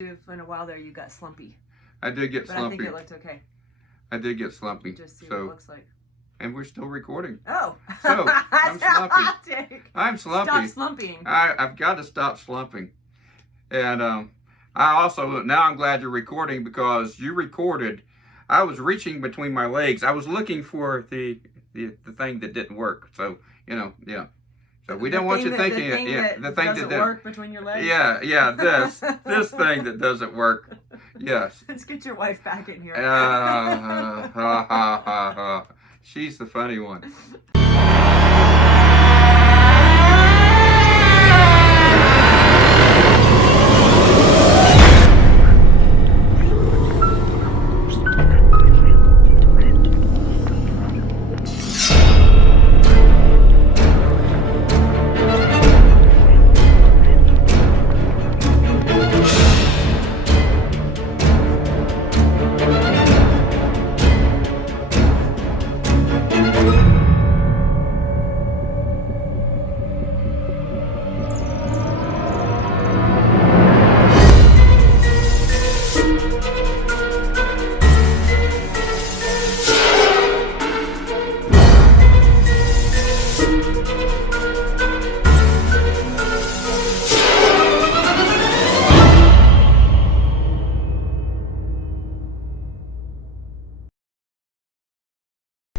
In a while there, you got slumpy. I did get but slumpy. I think it looked okay. I did get slumpy. Just see what it looks like. And we're still recording. Oh. So, I'm slumpy. I'm slumpy. Stop slumping. I've got to stop slumping. And I also, now I'm glad you're recording because you recorded. I was reaching between my legs. I was looking for the thing that didn't work. So, yeah. So we don't want you thinking the thing that doesn't work between your legs. Yeah, this thing that doesn't work. Yes. Let's get your wife back in here. She's the funny one.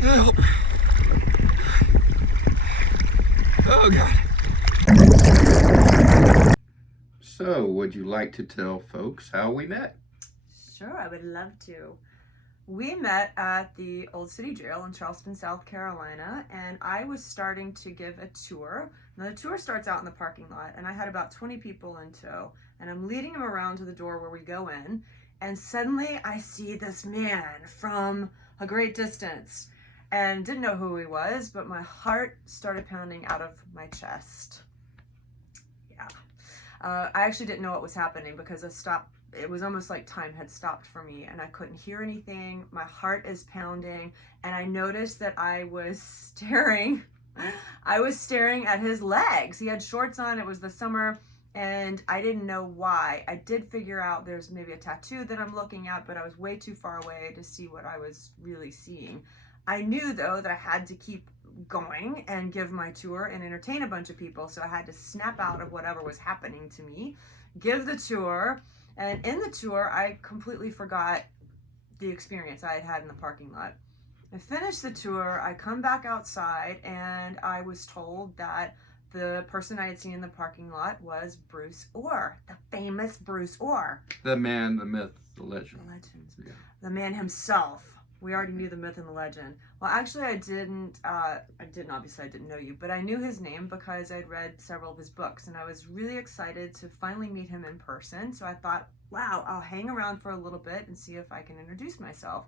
Help. Oh, God. So, would you like to tell folks how we met? Sure, I would love to. We met at the Old City Jail in Charleston, South Carolina, and I was starting to give a tour. Now, the tour starts out in the parking lot, and I had about 20 people in tow, and I'm leading them around to the door where we go in, and suddenly I see this man from a great distance. And didn't know who he was, but my heart started pounding out of my chest. Yeah. I actually didn't know what was happening because it was almost like time had stopped for me and I couldn't hear anything. My heart is pounding and I noticed that I was staring at his legs. He had shorts on, it was the summer, and I didn't know why. I did figure out there's maybe a tattoo that I'm looking at, but I was way too far away to see what I was really seeing. I knew, though, that I had to keep going and give my tour and entertain a bunch of people, so I had to snap out of whatever was happening to me, give the tour, and in the tour, I completely forgot the experience I had had in the parking lot. I finished the tour, I come back outside, and I was told that the person I had seen in the parking lot was Bruce Orr, the famous Bruce Orr. The man, the myth, the legend. The legend. Yeah. The man himself. We already knew the myth and the legend. Well, actually, I didn't, obviously I didn't know you, but I knew his name because I'd read several of his books, and I was really excited to finally meet him in person. So I thought, wow, I'll hang around for a little bit and see if I can introduce myself.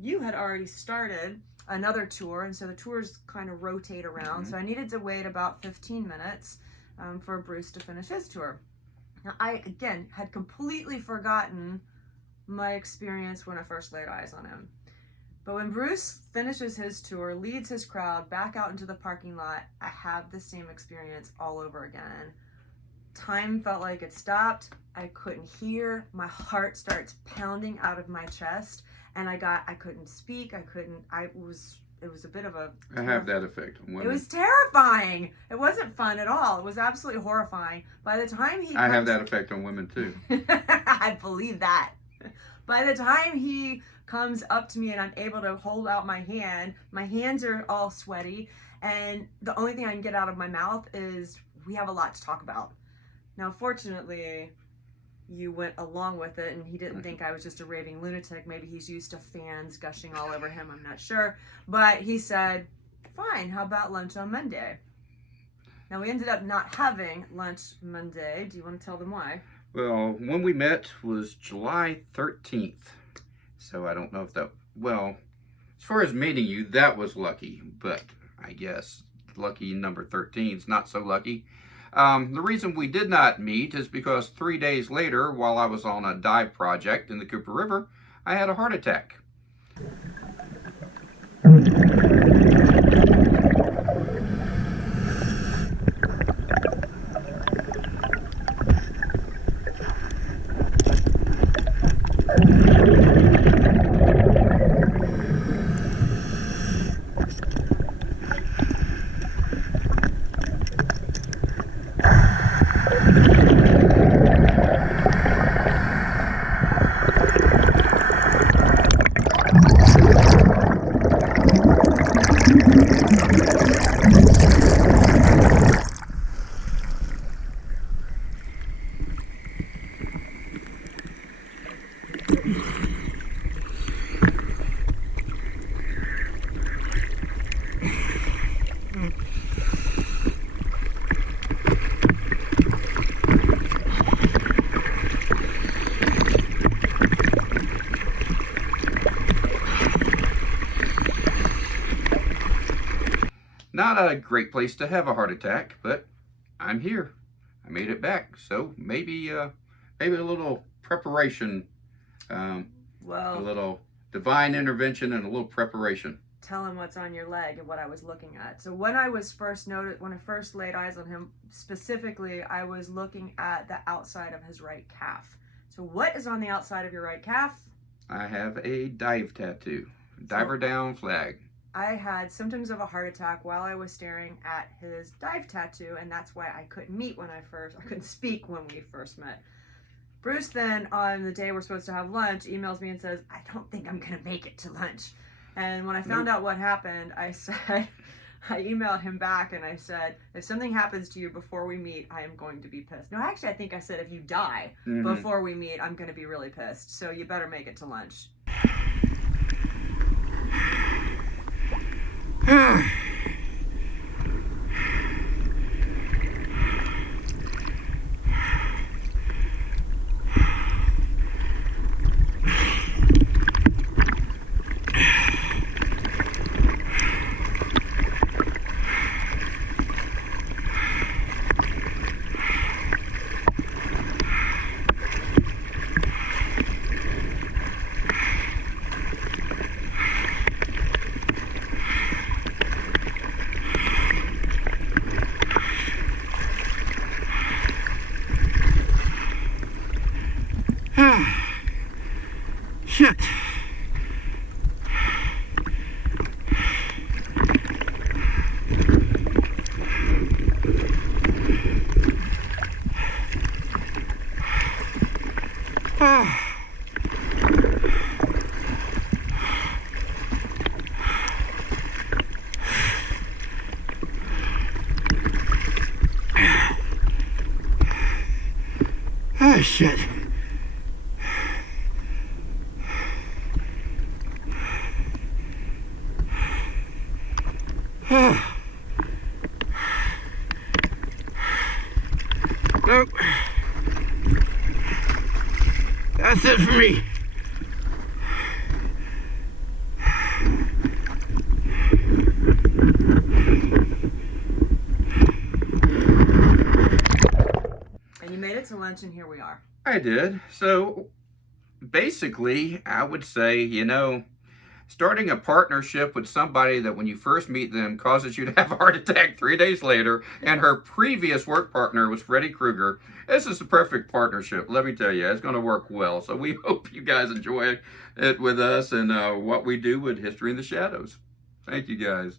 You had already started another tour, and so the tours kind of rotate around. So I needed to wait about 15 minutes for Bruce to finish his tour. Now, I, again, had completely forgotten my experience when I first laid eyes on him. But when Bruce finishes his tour, leads his crowd back out into the parking lot, I have the same experience all over again. Time felt like it stopped. I couldn't hear. My heart starts pounding out of my chest, and I couldn't speak. It was a bit of a... I have that effect on women. It was terrifying. It wasn't fun at all. It was absolutely horrifying. By the time I have that effect on women too. I believe that. By the time he comes up to me and I'm able to hold out my hands are all sweaty, and the only thing I can get out of my mouth is, we have a lot to talk about. Now, fortunately, you went along with it, and he didn't think I was just a raving lunatic. Maybe he's used to fans gushing all over him, I'm not sure. But he said, fine, how about lunch on Monday? Now, we ended up not having lunch Monday. Do you want to tell them why? Well, when we met was July 13th. So I don't know if that, well, as far as meeting you, that was lucky. But I guess lucky number 13 is not so lucky. The reason we did not meet is because 3 days later, while I was on a dive project in the Cooper River, I had a heart attack. Not a great place to have a heart attack, but I'm here. I made it back. So maybe maybe a little preparation, a little divine intervention and a little preparation. Tell him what's on your leg and what I was looking at. So when I first laid eyes on him, specifically, I was looking at the outside of his right calf. So what is on the outside of your right calf? I have a dive tattoo, diver down flag. I had symptoms of a heart attack while I was staring at his dive tattoo, and that's why I couldn't speak when we first met. Bruce then, on the day we're supposed to have lunch, emails me and says, I don't think I'm gonna make it to lunch. And when I found out what happened, I emailed him back and I said, if something happens to you before we meet, I am going to be pissed. No, actually, I think I said, if you die before we meet, I'm gonna be really pissed. So you better make it to lunch. Shit. Oh, shit. Nope. That's it for me. And you made it to lunch, and here we are. I did. So basically, I would say, starting a partnership with somebody that when you first meet them causes you to have a heart attack 3 days later, and her previous work partner was Freddy Krueger, this is a perfect partnership. Let me tell you, it's going to work well. So we hope you guys enjoy it with us and what we do with History in the Shadows. Thank you, guys.